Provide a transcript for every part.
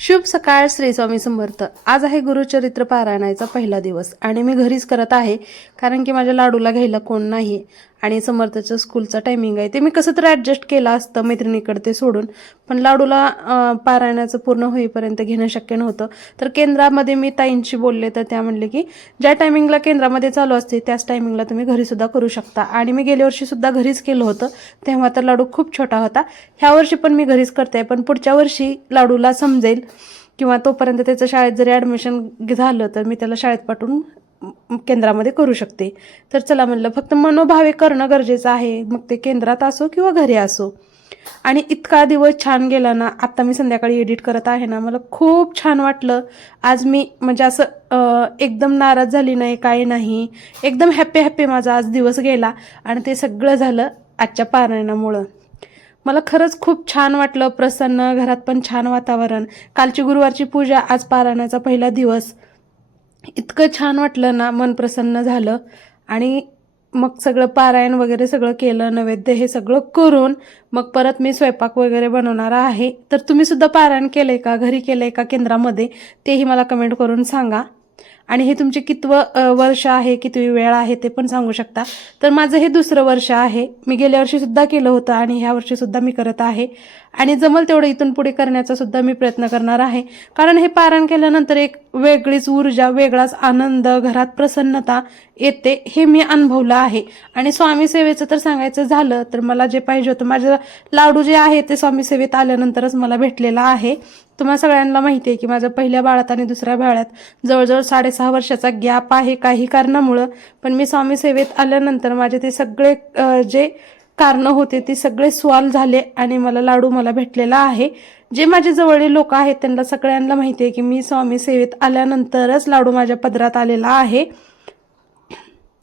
शुभ सकाळ श्री स्वामी समर्थ. आज आहे गुरुचरित्र पारायणाचा पहिला दिवस आणि मी घरीच करत आहे कारण की माझ्या लाडूला घ्यायला कोण नाही आणि समर्थचं स्कूलचा टायमिंग आहे. ते मी कसं तरी ॲडजस्ट केलं असतं मैत्रिणीकडे ते सोडून पण लाडूला पारायणाचं पूर्ण होईपर्यंत घेणं शक्य नव्हतं. तर केंद्रामध्ये मी ताईंशी बोलले तर त्या म्हणले की ज्या टायमिंगला केंद्रामध्ये चालू असते त्याच टायमिंगला तुम्ही घरीसुद्धा करू शकता. आणि मी गेल्या वर्षीसुद्धा घरीच केलं होतं तेव्हा तर लाडू खूप छोटा होता. ह्या वर्षी पण मी घरीच करते पण पुढच्या वर्षी लाडूला समजेल किंवा तोपर्यंत त्याचं शाळेत जरी ॲडमिशन झालं तर मी त्याला शाळेत पाठवून केंद्रामध्ये करू शकते. तर चला म्हणलं फक्त मनोभावे करणं गरजेचं आहे. मग ते केंद्रात असो किंवा घरी असो. आणि इतका दिवस छान गेला ना आत्ता मी संध्याकाळी एडिट करत आहे ना मला खूप छान वाटलं. आज मी म्हणजे असं एकदम नाराज झाली नाही काही नाही. एकदम हॅप्पी हॅप्पी माझा आज दिवस गेला. आणि ते सगळं झालं आजच्या पारायणामुळं. मला खरंच खूप छान वाटलं प्रसन्न घरात पण छान वातावरण. कालची गुरुवारची पूजा आज पारायणाचा पहिला दिवस. इतकं छान वाटलं ना मन प्रसन्न झालं. आणि मग सगळं पारायण वगैरे सगळं केलं नैवेद्य हे सगळं करून मग परत मी स्वयंपाक वगैरे बनवणार आहे. तर तुम्ही सुद्धा पारायण केलंय का? घरी केलंय का केंद्रामध्ये? तेही मला कमेंट करून सांगा. आणि हे तुमचे कितवं वर्ष आहे किती वेळ आहे ते पण सांगू शकता. तर माझं हे दुसरं वर्ष आहे. मी गेल्या वर्षीसुद्धा केलं होतं आणि ह्या वर्षीसुद्धा मी करत आहे. आणि जमल तेवढं इथून पुढे करण्याचा सुद्धा मी प्रयत्न करणार आहे. कारण हे पारायण केल्यानंतर एक वेगळीच ऊर्जा वेगळाच आनंद घरात प्रसन्नता येते हे मी अनुभवलं आहे. आणि स्वामी सेवेचं तर सांगायचं झालं तर मला जे पाहिजे होतं माझं लाडू जे आहे ते स्वामी सेवेत आल्यानंतरच मला भेटलेलं आहे. तुम्हाला सगळ्यांना माहिती आहे की माझ्या पहिल्या बाळात आणि दुसऱ्या बाळात जवळजवळ साडेसहा वर्षाचा गॅप आहे काही कारणामुळं. पण मी स्वामी सेवेत आल्यानंतर माझे ते सगळे जे कारणं होते ते सगळे सॉल्व झाले आणि मला लाडू मला भेटलेला आहे. जे माझे जवळील लोक आहेत त्यांना सगळ्यांना माहिती आहे की मी स्वामी सेवेत आल्यानंतरच लाडू माझ्या पदरात आलेला आहे.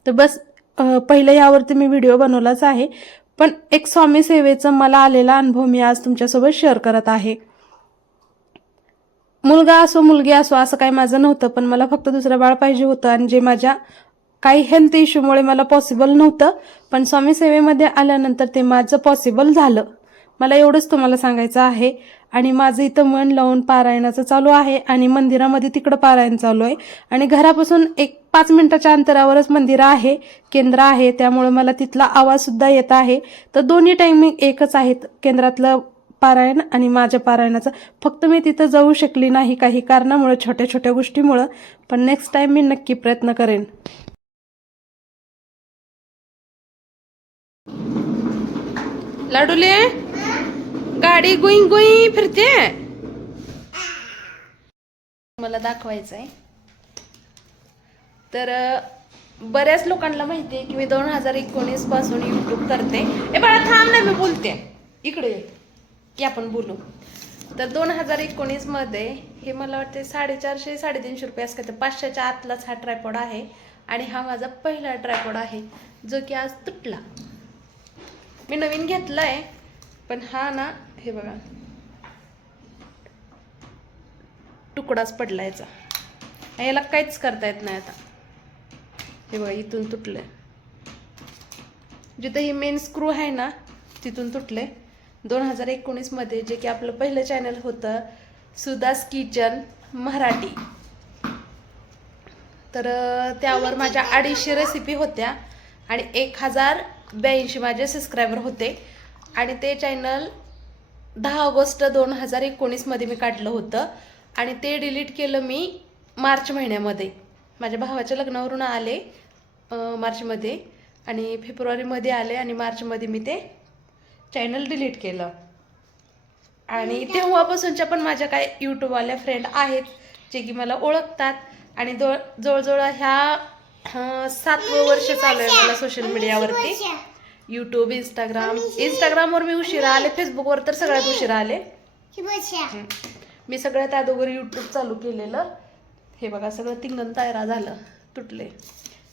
तर बस पहिलं यावरती मी व्हिडिओ बनवलाच आहे. पण एक स्वामी सेवेचं मला आलेला अनुभव मी आज तुमच्यासोबत शेअर करत आहे. मुलगा असो मुलगी असो असं काही माझं नव्हतं पण मला फक्त दुसरं बाळ पाहिजे होतं आणि जे माझ्या काही हेल्थ इश्यूमुळे मला पॉसिबल नव्हतं पण स्वामी सेवेमध्ये आल्यानंतर ते माझं पॉसिबल झालं. मला एवढंच तुम्हाला सांगायचं आहे. आणि माझं इथं मन लावून पारायणाचं चालू आहे आणि मंदिरामध्ये तिकडं पारायण चालू आहे. आणि घरापासून एक पाच मिनिटाच्या अंतरावरच मंदिर आहे केंद्र आहे त्यामुळे मला तिथला आवाजसुद्धा येत आहे. तर दोन्ही टायमिंग एकच आहेत केंद्रातलं पारायण आणि माझ्या पारायणाचं. फक्त मी तिथं जाऊ शकली नाही काही कारणामुळे छोट्या छोट्या गोष्टीमुळं. पण नेक्स्ट टाइम मी नक्की प्रयत्न करेन. लाडूले गाडी गुई गुई फिरते. मला दाखवायचं आहे तर बऱ्याच लोकांना माहिती आहे की मी दोन हजार एकोणीसपासून युट्यूब करते. ए बाळा थांब ना मी बोलते. इकडे. की आपण बोलू. तर दोन हजार एकोणीसमध्ये हे मला वाटते साडेचारशे साडेतीनशे रुपये असं काय तर पाचशेच्या आतलाच हा ट्रायपॉड आहे आणि हा माझा पहिला ट्रायपॉड आहे जो की आज तुटला. मी नवीन घेतलाय पण हा ना हे बघा. तुकडाच पडला याचा याला काहीच करता येत नाही आता. हे बघा इथून तुटलंय. जिथं ही मेन स्क्रू आहे ना तिथून तुटले दोन हजार एकोणीसमध्ये जे की आपलं पहिलं चॅनल होतं सुदास किचन मराठी. तर त्यावर माझ्या अडीचशे रेसिपी होत्या आणि एक हजार ब्याऐंशी माझे सबस्क्रायबर होते. आणि ते चॅनल दहा ऑगस्ट दोन हजार एकोणीसमध्ये मी काढलं होतं. आणि ते डिलीट केलं मी मार्च महिन्यामध्ये. माझ्या भावाच्या लग्नावरून आले मार्चमध्ये. आणि फेब्रुवारीमध्ये आले आणि मार्चमध्ये मी ते चॅनल डिलीट केलं. आणि तेव्हापासूनच्या पण माझ्या काही यूट्यूबवाल्या फ्रेंड आहेत जे की मला ओळखतात. आणि दो जवळजवळ ह्या सातवं वर्ष चालू आहे मला सोशल मीडियावरती यूट्यूब इंस्टाग्राम इंस्टाग्रामवर मी उशिरा आले फेसबुकवर तर सगळ्यात उशिरा आले. मी सगळ्यात अगोदर यूट्यूब चालू केलेलं. हे बघा सगळं तिंगण तायरा झालं तुटले.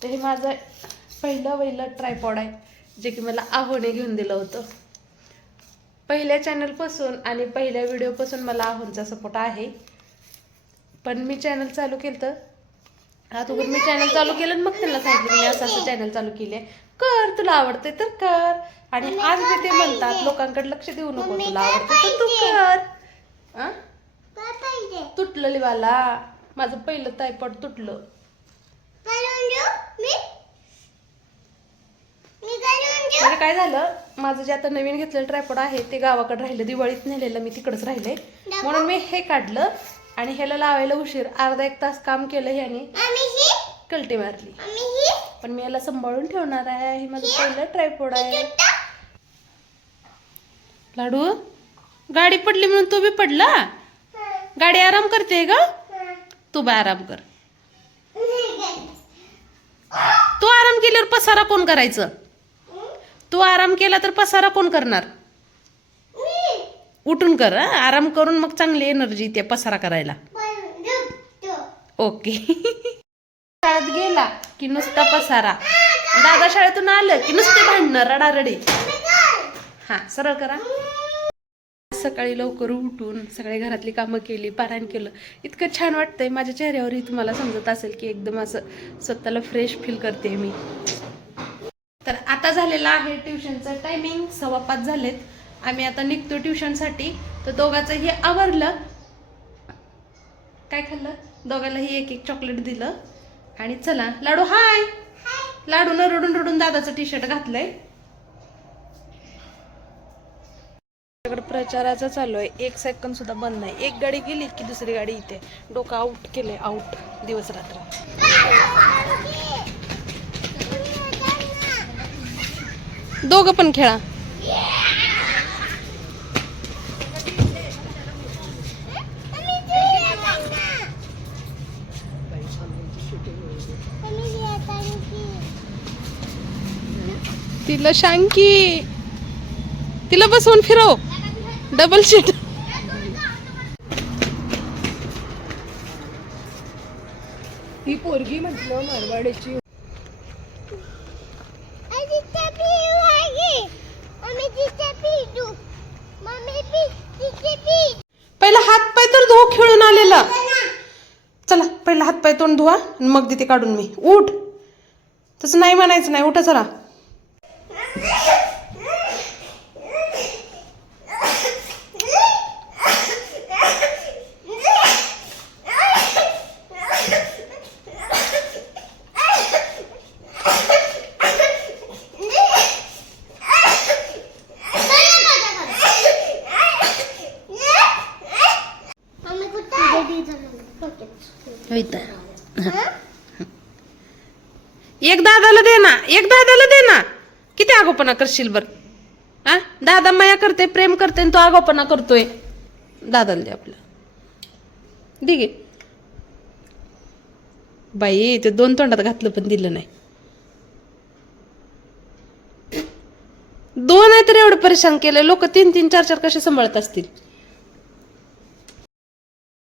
तर हे माझं पहिलं पहिलं ट्रायपॉड आहे जे की मला आहोने घेऊन दिलं होतं. पहिल्या चॅनलपासून आणि पहिल्या व्हिडिओपासून मला आहोनचा सपोर्ट आहे. पण मी चॅनल चालू केलं तर अगोदर मी चॅनल चालू केलं मग त्यांना सांगितलं मी असं असं चॅनल चालू केले कर तुला आवडते तर कर. आणि आज मी ते म्हणतात लोकांकडे लक्ष देऊ नको तुला आवडते तर तू कर. तुटलं लिवाला. माझं पहिलं तायपॉट तुटलं. म्हणजे काय झालं? माझं जे आता नवीन घेतलेलं ट्रायपॉड आहे ते गावाकडे राहिलं. दिवाळीत नेलेलं मी तिकडच राहिले. म्हणून मी हे काढलं आणि ह्याला लावायला उशीर. अर्धा एक तास काम केलं ह्याने. कलटी मारली. पण मी याला सांभाळून ठेवणार आहे. हे माझं पहिलं ट्रायपॉड आहे. लाडू गाडी पडली म्हणून तू बी पडला? गाडी आराम करते ग? तू बी आराम कर. तू आराम केल्यावर पसारा कोण करायचं? तू आराम केला तर पसारा कोण करणार? उठून कर आराम करून मग चांगली एनर्जी येते पसारा करायला. ओके शाळेत गेला की नुसता पसारा. दादा शाळेतून आलं की नुसते भांडणं रडारडी. हा सरळ करा. सकाळी लवकर उठून सगळे घरातली कामं केली पारायण केलं. इतकं छान वाटतंय. माझ्या चेहऱ्यावरही तुम्हाला समजत असेल की एकदम असं स्वतःला फ्रेश फील करते मी. आता झालेला आहे ट्युशनचं टायमिंग सव्वा पाच झालेत. आम्ही आता निघतो ट्युशनसाठी. तर दोघांचंही आवरलं. काय खाल्लं? दोघांनाही एक एक चॉकलेट दिलं. आणि चला लाडू हाय लाडून रडून रडून दादाचं टी शर्ट घातलंय. प्रचाराचा प्रचाराचं चालू आहे. एक सेकंद सुद्धा बंद नाही. एक गाडी गेली की दुसरी गाडी इथे. डोकं आउट केलंय आउट दिवस रात्र. दोघं पण खेळा. तिला शांकी तिला बसवून फिरव. डबल शीट ही पोरगी म्हटलं मारवाड्याची पहिला हात पाय तर धुवू खेळून आलेला चला पहिला हात पाय तोंड धुवा आणि मग तिथे काढून मी. उठ. तसं नाही म्हणायचं नाही उठा चला एक दादाला दे ना. किती आगोपणा करशील बर? हा दादा माया करते प्रेम करते आणि तो आगोपणा करतोय. दादाला दे आपला. दे बाई ते दोन तोंडात घातलं पण दिलं नाही. दोन आहे तर एवढं परेशान केलं लोक तीन तीन चार चार कसे सांभाळत असतील?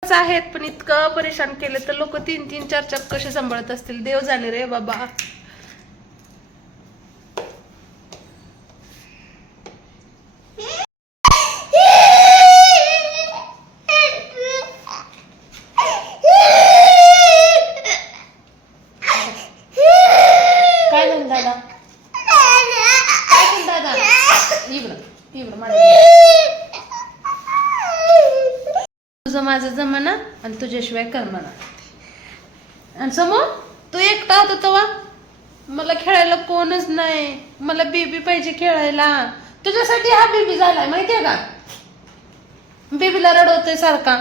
आहेत पण इतकं परेशान केलं तर लोक तीन तीन चार चार कसे सांभाळत असतील? देव जाणे रे बाबा. काय झालं दादा? काय झालं दादा? इकडं इकडं मला तुझं माझं जमाना आणि तुझ्याशिवाय करमाना. आणि समोर तू एकटा होता तेव्हा मला खेळायला कोणच नाही. मला बेबी पाहिजे खेळायला. तुझ्यासाठी हा बेबी झालाय माहितीये का? बेबीला रडवतोय सारखा.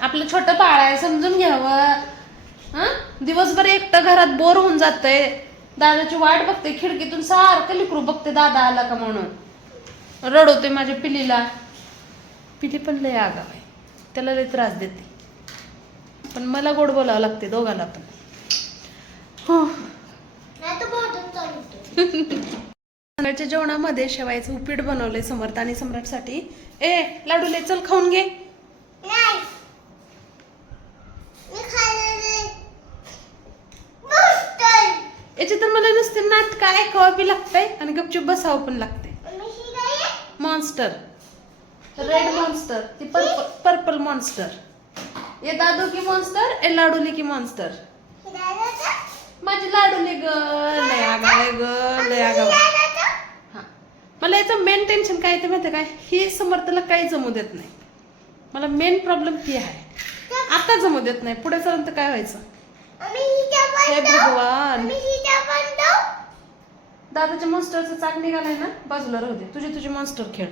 आपलं छोटं बाळ आहे समजून घ्यावं. हां? दिवसभर एकटं घरात बोर होऊन जातंय. दादाची वाट बघते खिडकीतून सारखं लिकरू बघते दादा आला का म्हणून. रडवते माझ्या पिलीला. पिली पण लय आगाव आहे. त्याला लय त्रास देते. पण मला गोड बोलावं लागते दोघाला पण. हो. सकाळच्या जेवणामध्ये शेवायचं उपीट बनवलंय समर्थ आणि सम्राटसाठी. ए लाडूले चल खाऊन घे याचे तर उन्हात काय नाटक बी लागतंय आणि गपचूप बसावं पण लागतंय. मॉन्स्टर रेड मॉन्स्टर ती पर्पल पर्पल मॉन्स्टर ये दादू की मॉन्स्टर ए लाडूली की मॉन्स्टर माझी लाडूली ग लय आगाव ग लय आगाव मला याचं मेन टेन्शन काय ते माहिती काय? ही समर्थला काही जमू देत नाही. मला मेन प्रॉब्लेम ती आहे. आता जमू देत नाही. पुढे चालून तर काय व्हायचं? हे भगवान. दादाच्या मॉन्स्टरचं चाक निघालंय ना? बाजूला राहू दे. तुझी तुझी मॉन्स्टर खेळ.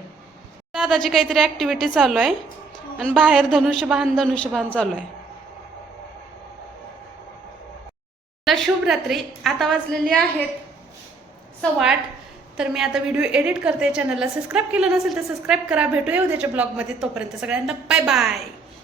दादाची काहीतरी ऍक्टिव्हिटी चालू आहे. आणि बाहेर धनुष्यबाण धनुष्यबाण चालू आहे. शुभ रात्री. आता वाजलेली आहेत सव्वा आठ. तर मी आता व्हिडिओ एडिट करते. चॅनलला सबस्क्राईब केलं नसेल तर सबस्क्राईब करा. भेटूया उद्याच्या ब्लॉगमध्ये तोपर्यंत सगळ्यांना बाय बाय